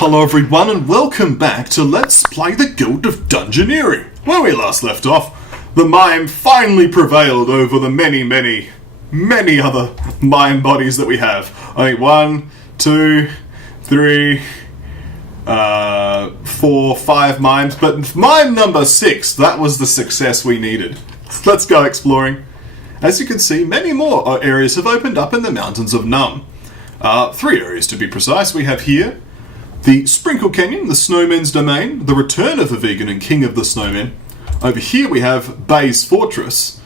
Hello everyone and welcome back to Let's Play the Guild of Dungeoneering. Where we last left off, the mime finally prevailed over the many other mime bodies that we have. I think 1, 2, 3, 4, 5 mimes, but mime number 6, that was the success we needed. Let's go exploring. As you can see, many more areas have opened up in the mountains of Num. 3 areas to be precise. We have here the Sprinkle Canyon, the Snowmen's Domain, the Return of the Vegan and King of the Snowmen. Over here we have Bay's Fortress,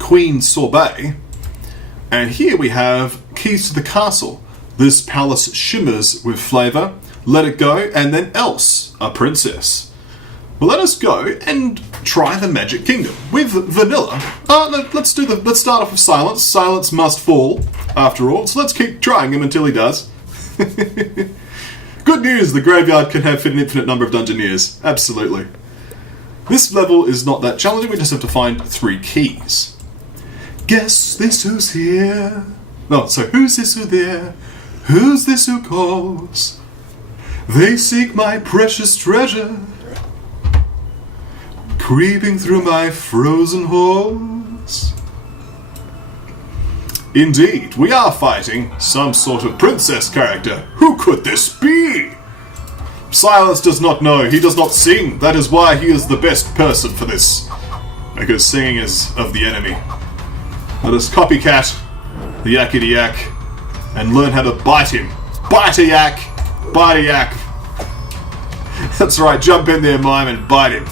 Queen Sorbet. And here we have Keys to the Castle. This palace shimmers with flavour. Let It Go, and then Else, a princess. Well, let us go and try the Magic Kingdom with vanilla. Let's start off with Silence. Silence must fall, after all. So let's keep trying him until he does. Good news, the graveyard can have an infinite number of Dungeoneers. Absolutely. This level is not that challenging, we just have to find 3 keys. Guess this who's here. No, so who's this who there? Who's this who calls? They seek my precious treasure, creeping through my frozen halls. Indeed, we are fighting some sort of princess character. Who could this be? Silence does not know. He does not sing. That is why he is the best person for this. Because singing is of the enemy. Let us copycat the Yakety Yak and learn how to bite him. Bite a yak! Bite a yak! That's right, jump in there, mime, and bite him.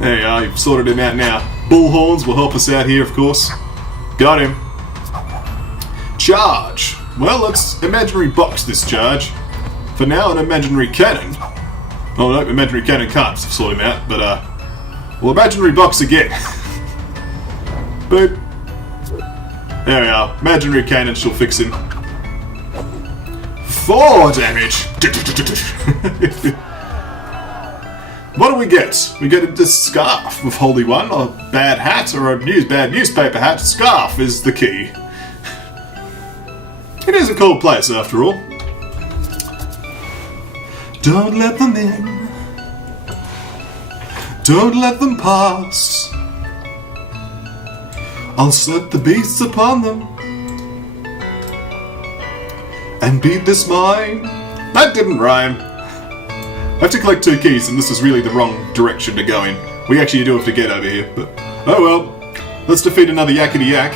There you are, you've sorted him out now. Bullhorns will help us out here, of course. Got him. Charge. Well, let's imaginary box this charge. For now, an imaginary cannon. Oh no, imaginary cannon can't sort him out, but well, imaginary box again. Boop. There we are. Imaginary cannon shall fix him. 4 damage. What do we get? We get a scarf with Holy One, a bad hat, or a bad newspaper hat. Scarf is the key. It is a cold place, after all. Don't let them in. Don't let them pass. I'll set the beasts upon them and beat this mine. That didn't rhyme. I have to collect 2 keys, and this is really the wrong direction to go in. We actually do have to get over here, but oh well. Let's defeat another Yakety Yak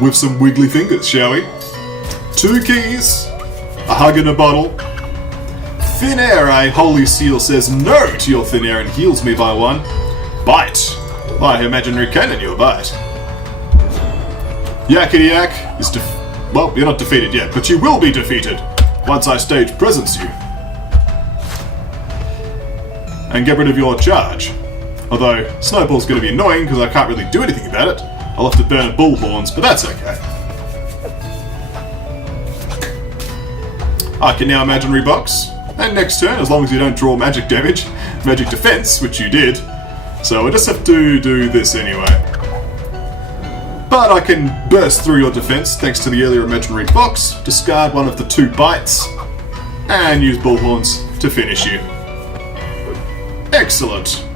with some wiggly fingers, shall we? 2 keys, a hug in a bottle. Thin air, a holy seal says no to your thin air and heals me by 1. Bite. My imaginary cannon you a bite. Yakety Yak is well, you're not defeated yet, but you will be defeated once I stage presence you. And get rid of your charge. Although, Snowball's going to be annoying because I can't really do anything about it. I'll have to burn bullhorns, but that's okay. I can now imaginary box, and next turn, as long as you don't draw magic damage, magic defense, which you did, so I just have to do this anyway. But I can burst through your defense thanks to the earlier imaginary box, discard one of the 2 bites, and use bullhorns to finish you. Excellent.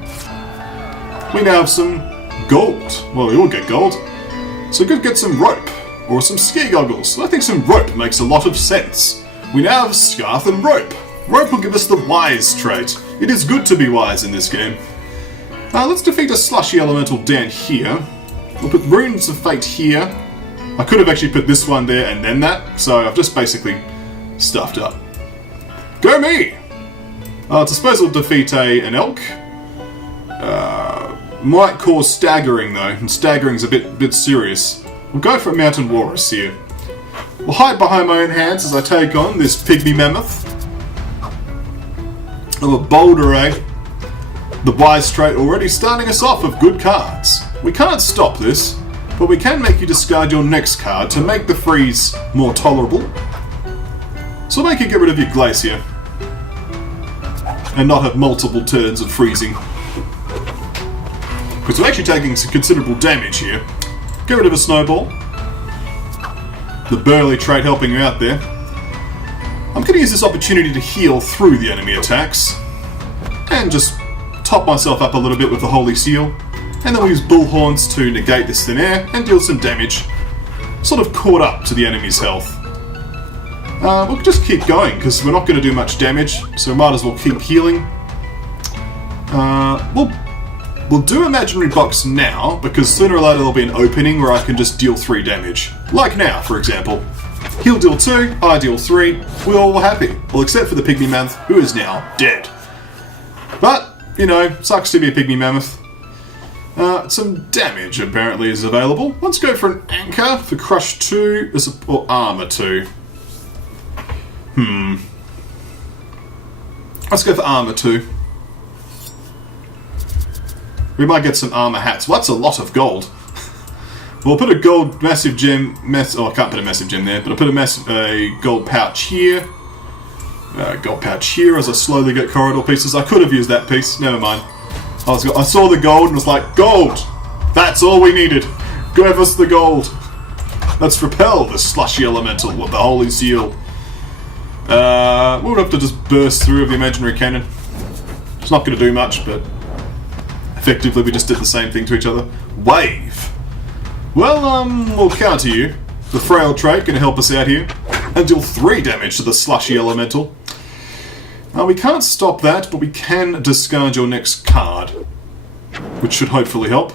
We now have some gold. Well, we all get gold, so we could get some rope, or some ski goggles. I think some rope makes a lot of sense. We now have Scarf and Rope. Rope will give us the Wise trait. It is good to be wise in this game. Let's defeat a slushy elemental down here. We'll put Runes of Fate here. I could have actually put this one there and then that, so I've just basically stuffed up. Go me! I suppose we'll defeat an elk. Might cause staggering though, and staggering's a bit serious. We'll go for a Mountain Walrus here. We'll hide behind my own hands as I take on this pygmy mammoth. Of a boulder, eh? The Wise trait already starting us off with good cards. We can't stop this, but we can make you discard your next card to make the freeze more tolerable. So we'll make you get rid of your Glacier. And not have multiple turns of freezing. Because we're actually taking some considerable damage here. Get rid of a Snowball. The burly trait helping you out there. I'm going to use this opportunity to heal through the enemy attacks. And just top myself up a little bit with the Holy Seal. And then we'll use Bullhorns to negate this thin air and deal some damage. Sort of caught up to the enemy's health. We'll just keep going, because we're not going to do much damage, so we might as well keep healing. We'll do Imaginary Box now, because sooner or later there'll be an opening where I can just deal 3 damage. Like now, for example. He'll deal 2, I deal 3, we're all happy. Well, except for the Pygmy Mammoth, who is now dead. But, you know, sucks to be a Pygmy Mammoth. Some damage, apparently, is available. Let's go for an Anchor for Crush 2, or Armor 2. Let's go for Armor 2. We might get some armor hats. Well, that's a lot of gold. We'll put a gold massive gem... I can't put a massive gem there, but I'll put a gold pouch here. Gold pouch here as I slowly get corridor pieces. I could have used that piece. Never mind. I saw the gold and was like, gold! That's all we needed. Give us the gold. Let's repel the slushy elemental with the Holy Seal. We'll have to just burst through with the imaginary cannon. It's not going to do much, but... effectively, we just did the same thing to each other. Wave! Well, we'll counter you. The Frail trait can help us out here. And deal 3 damage to the slushy elemental. Now, we can't stop that, but we can discard your next card. Which should hopefully help.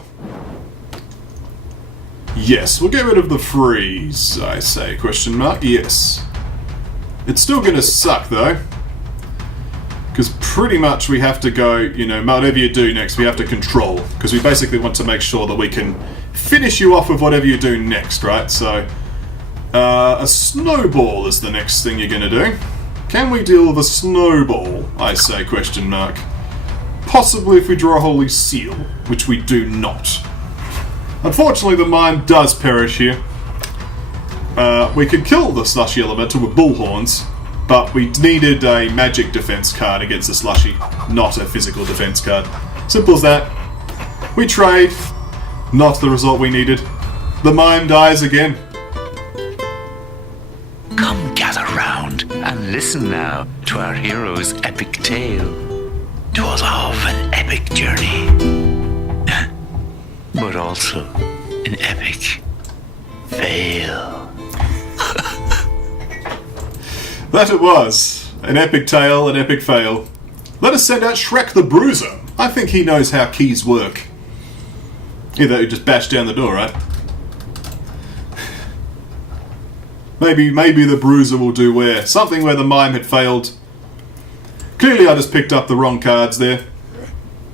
Yes, we'll get rid of the freeze, I say, question mark. Yes. It's still gonna suck, though. Because pretty much we have to go, you know, whatever you do next, we have to control. Because we basically want to make sure that we can finish you off with whatever you do next, right? So, a snowball is the next thing you're going to do. Can we deal with a snowball, I say, question mark. Possibly if we draw a Holy Seal, which we do not. Unfortunately, the mine does perish here. We could kill the slushy elemental with bullhorns. But we needed a magic defense card against the slushy, not a physical defense card. Simple as that. We trade. Not the result we needed. The mime dies again. Come gather round and listen now to our hero's epic tale. 'Twas of an epic journey, but also an epic fail. That it was. An epic tale, an epic fail. Let us send out Shrek the Bruiser. I think he knows how keys work. Either he just bashed down the door, right? Maybe the Bruiser will do where. Something where the mime had failed. Clearly I just picked up the wrong cards there.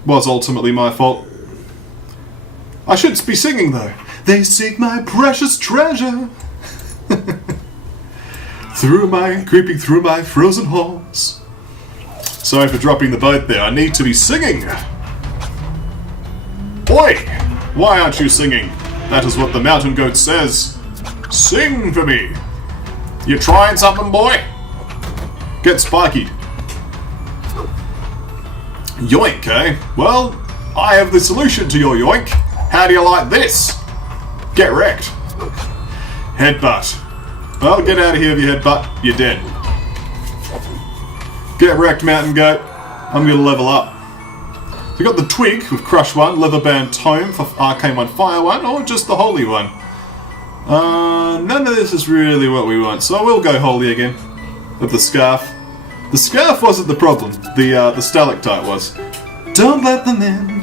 Was ultimately my fault. I should be singing though. They seek my precious treasure. Creeping through my frozen halls. Sorry for dropping the boat there. I need to be singing. Oi! Why aren't you singing? That is what the mountain goat says. Sing for me. You trying something, boy? Get spiky. Yoink, eh? Well, I have the solution to your yoink. How do you like this? Get wrecked. Headbutt. Well, get out of here with your headbutt. You're dead. Get wrecked, mountain goat. I'm going to level up. We got the twig with Crush 1, Leatherbound Tome for Arcane 1, Fire 1, or just the Holy 1. None of this is really what we want, so I will go Holy again. With the Scarf. The Scarf wasn't the problem. The Stalactite was. Don't let them in.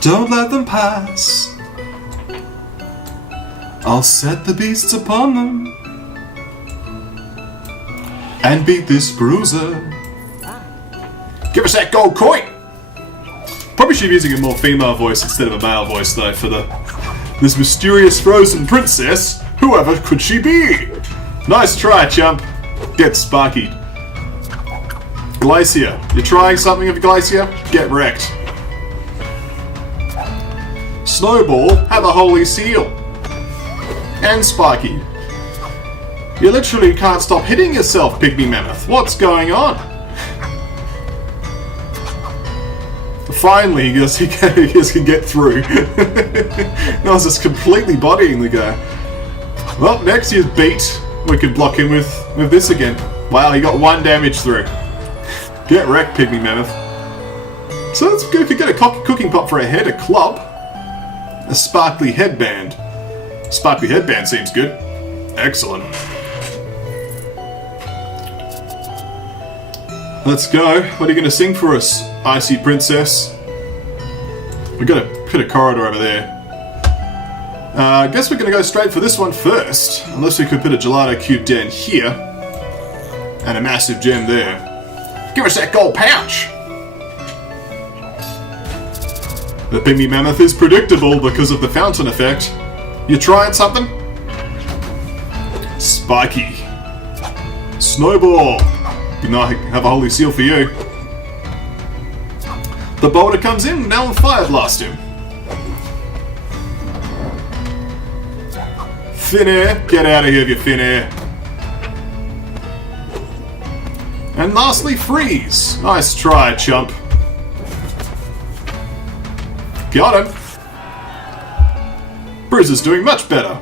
Don't let them pass. I'll set the beasts upon them and beat this bruiser. Give us that gold coin! Probably should be using a more female voice instead of a male voice though for this mysterious frozen princess. Whoever could she be? Nice try, chump. Get sparky. Glacier. You're trying something with Glacier? Get wrecked. Snowball, have a Holy Seal. And Spiky. You literally can't stop hitting yourself, Pygmy Mammoth. What's going on? Finally, he can get through. I was just completely bodying the guy. Well, next is Beat. we could block him with this again. Wow, he got 1 damage through. Get wrecked, Pygmy Mammoth. So let's go. We could get a cooking pot for a head, a club, a sparkly headband. Sparkly headband seems good. Excellent. Let's go. What are you going to sing for us, Icy Princess? We've got to put a corridor over there. I guess we're going to go straight for this one first. Unless we could put a gelato cube down here. And a massive gem there. Give us that gold pouch! The Pygmy Mammoth is predictable because of the fountain effect. You trying something? Spiky. Snowball. Good night, have a holy seal for you. The boulder comes in, now we'll fire blast him. Thin air, get out of here, you thin air. And lastly, freeze. Nice try, chump. Got him. Bruiser's doing much better.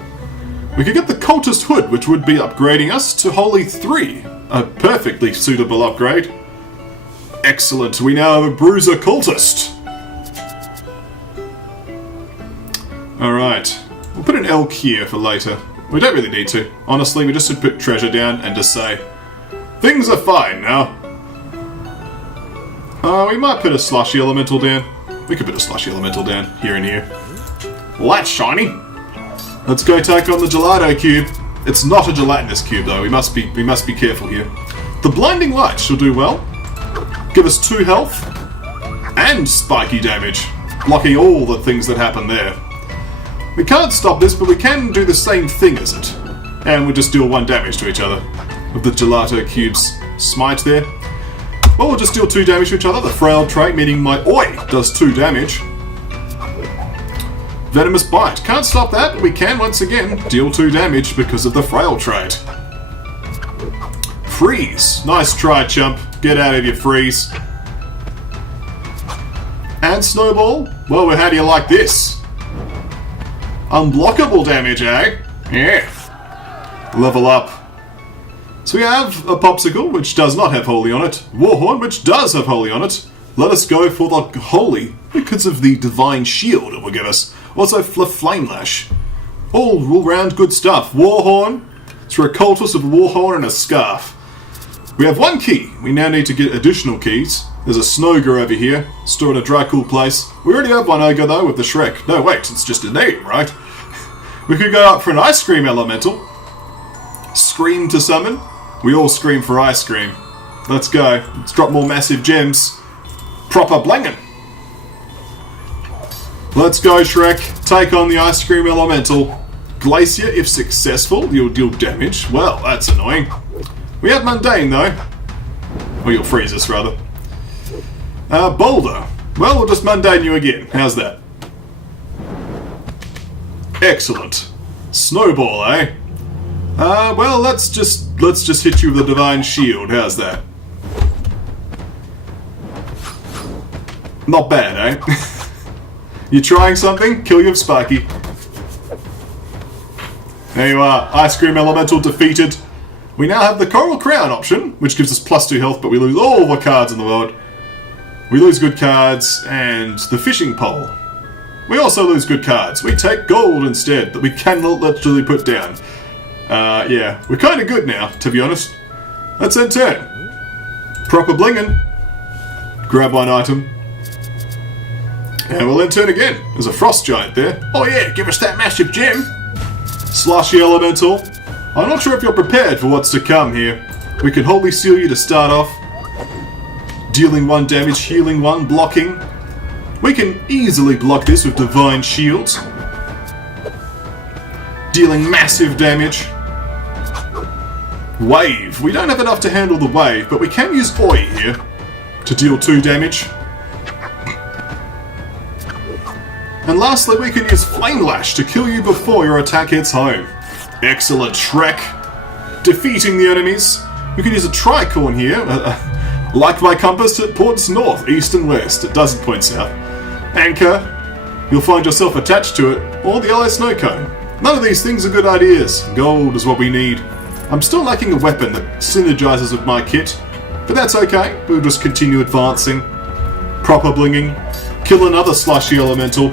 We could get the Cultist Hood, which would be upgrading us to Holy 3. A perfectly suitable upgrade. Excellent, we now have a Bruiser Cultist. Alright, we'll put an elk here for later. We don't really need to. Honestly, we just should put treasure down and just say, things are fine now. We might put a slushy elemental down. We could put a slushy elemental down here and here. Well, that's shiny. Let's go take on the gelato cube. It's not a gelatinous cube though. We must be careful here. The blinding light shall do well. Give us 2 health and spiky damage, blocking all the things that happen there. We can't stop this, but we can do the same thing as it, and we'll just deal 1 damage to each other with the gelato cube's smite there. Well, we'll just deal 2 damage to each other. The frail trait, meaning my oi does 2 damage. Venomous bite. Can't stop that, but we can once again deal 2 damage because of the frail trait. Freeze. Nice try, chump. Get out of your freeze. And snowball. Well, how do you like this? Unblockable damage, eh? Yeah. Level up. So we have a Popsicle, which does not have Holy on it. Warhorn, which does have Holy on it. Let us go for the Holy, because of the Divine Shield it will give us. Also, Flame Lash. All round good stuff. Warhorn. It's for a cultist of Warhorn and a Scarf. We have 1 key. We now need to get additional keys. There's a Snogre over here, stored in a dry, cool place. We already have 1 Ogre, though, with the Shrek. No, wait, it's just a name, right? We could go up for an Ice Cream Elemental. Scream to summon. We all scream for ice cream. Let's go. Let's drop more massive gems. Proper blingin'. Let's go, Shrek. Take on the Ice Cream Elemental. Glacier, if successful, you'll deal damage. Well, that's annoying. We have Mundane, though. Or you'll freeze us, rather. Boulder. Well, we'll just Mundane you again. How's that? Excellent. Snowball, eh? Well, let's just hit you with a Divine Shield. How's that? Not bad, eh? You trying something? Kill you, Spiky. There you are. Ice Cream Elemental defeated. We now have the Coral Crown option, which gives us +2 health, but we lose all the cards in the world. We lose good cards, and the Fishing Pole. We also lose good cards. We take gold instead, that we can literally put down. Yeah, we're kind of good now, to be honest. Let's end turn. Proper blingin'. Grab 1 item. And we'll end turn again. There's a Frost Giant there. Oh yeah, give us that massive gem. Slushy Elemental. I'm not sure if you're prepared for what's to come here. We can Holy Seal you to start off. Dealing 1 damage, healing 1, blocking. We can easily block this with Divine Shields. Dealing massive damage. Wave. We don't have enough to handle the wave, but we can use Oi here to deal 2 damage. And lastly, we can use Flame Lash to kill you before your attack hits home. Excellent, Shrek. Defeating the enemies. We can use a tricorn here. Like my compass, it points north, east and west. It doesn't point south. Anchor. You'll find yourself attached to it, or the yellow snow cone. None of these things are good ideas. Gold is what we need. I'm still lacking a weapon that synergizes with my kit, but that's okay. We'll just continue advancing, proper blinging, kill another slushy elemental.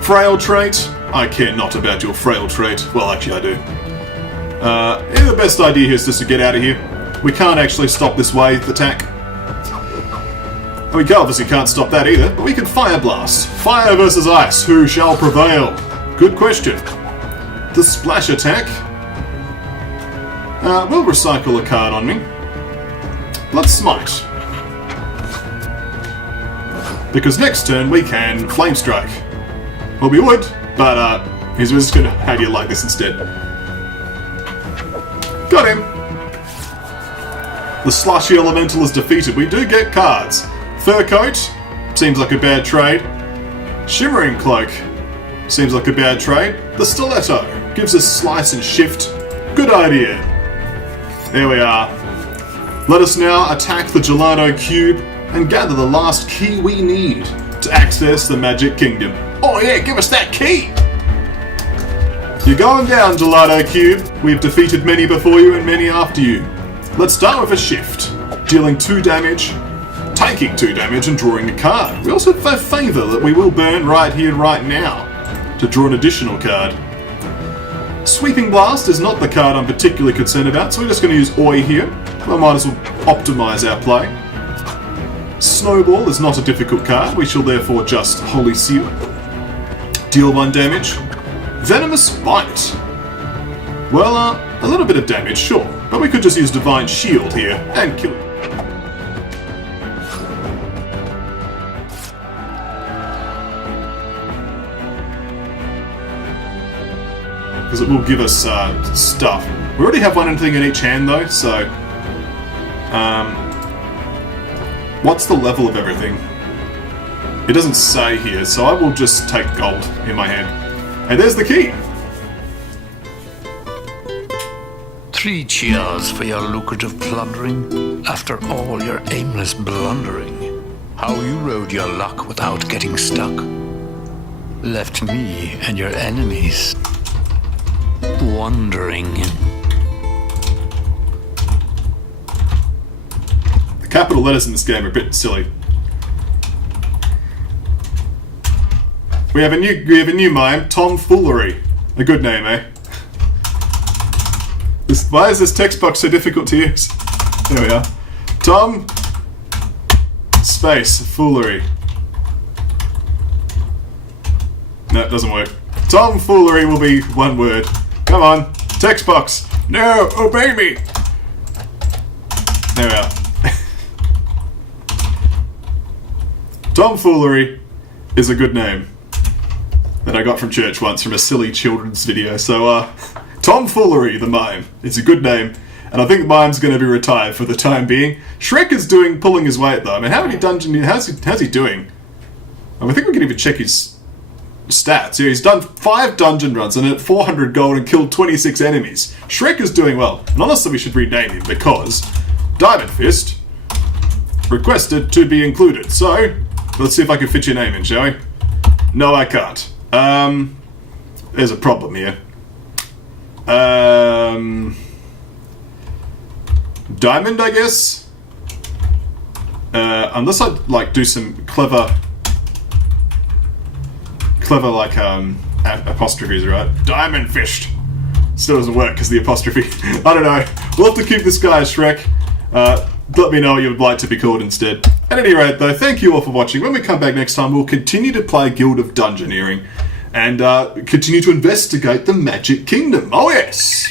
Frail trait? I care not about your frail trait. Well, actually I do. The best idea here is just to get out of here. We can't actually stop this wave attack. And we obviously can't stop that either, but we can Fire Blast. Fire versus ice, who shall prevail? Good question. The splash attack. We'll recycle a card on me. Let's Smite. Because next turn we can Flame Strike. Well, we would, but he's just gonna have you like this instead. Got him! The Slushy Elemental is defeated. We do get cards. Fur Coat, seems like a bad trade. Shimmering Cloak, seems like a bad trade. The Stiletto, gives us Slice and Shift. Good idea. There we are. Let us now attack the Gelato Cube and gather the last key we need to access the Magic Kingdom. Oh yeah, give us that key! You're going down, Gelato Cube. We've defeated many before you and many after you. Let's start with a shift, dealing 2 damage, taking 2 damage and drawing a card. We also have Favour that we will burn right here, right now, to draw an additional card. Sweeping Blast is not the card I'm particularly concerned about, so we're just going to use Oi here. I might as well optimise our play. Snowball is not a difficult card, we shall therefore just Holy Seal. Deal 1 damage. Venomous Bite. Well, a little bit of damage, sure, but we could just use Divine Shield here and kill it. Because it will give us stuff. We already have one thing in each hand though, so... what's the level of everything? It doesn't say here, so I will just take gold in my hand. And there's the key! 3 cheers for your lucrative plundering, after all your aimless blundering. How you rode your luck without getting stuck. Left me and your enemies wondering. The capital letters in this game are a bit silly. We have a new mime, Tomfoolery. A good name, eh? Why is this text box so difficult to use? There we are. Tom space foolery. No, it doesn't work. Tomfoolery will be one word. Come on, text box. No, obey me. There we are. Tomfoolery is a good name that I got from church once from a silly children's video. So, Tomfoolery, the mime. It's a good name, and I think the mime's going to be retired for the time being. Shrek is pulling his weight though. I mean, how many how's he doing? I think we can even check his stats. Yeah, he's done 5 dungeon runs and at 400 gold and killed 26 enemies. Shrek is doing well, and honestly we should rename him because Diamond Fist requested to be included. So, let's see if I can fit your name in, shall we? No, I can't. There's a problem here. Diamond, I guess? Unless I like do some clever like apostrophes, right? Diamond fished. Still doesn't work because the apostrophe. I don't know. We'll have to keep this guy as Shrek. Let me know what you would like to be called instead. At any rate, though, thank you all for watching. When we come back next time, we'll continue to play Guild of Dungeoneering and continue to investigate the Magic Kingdom. Oh yes!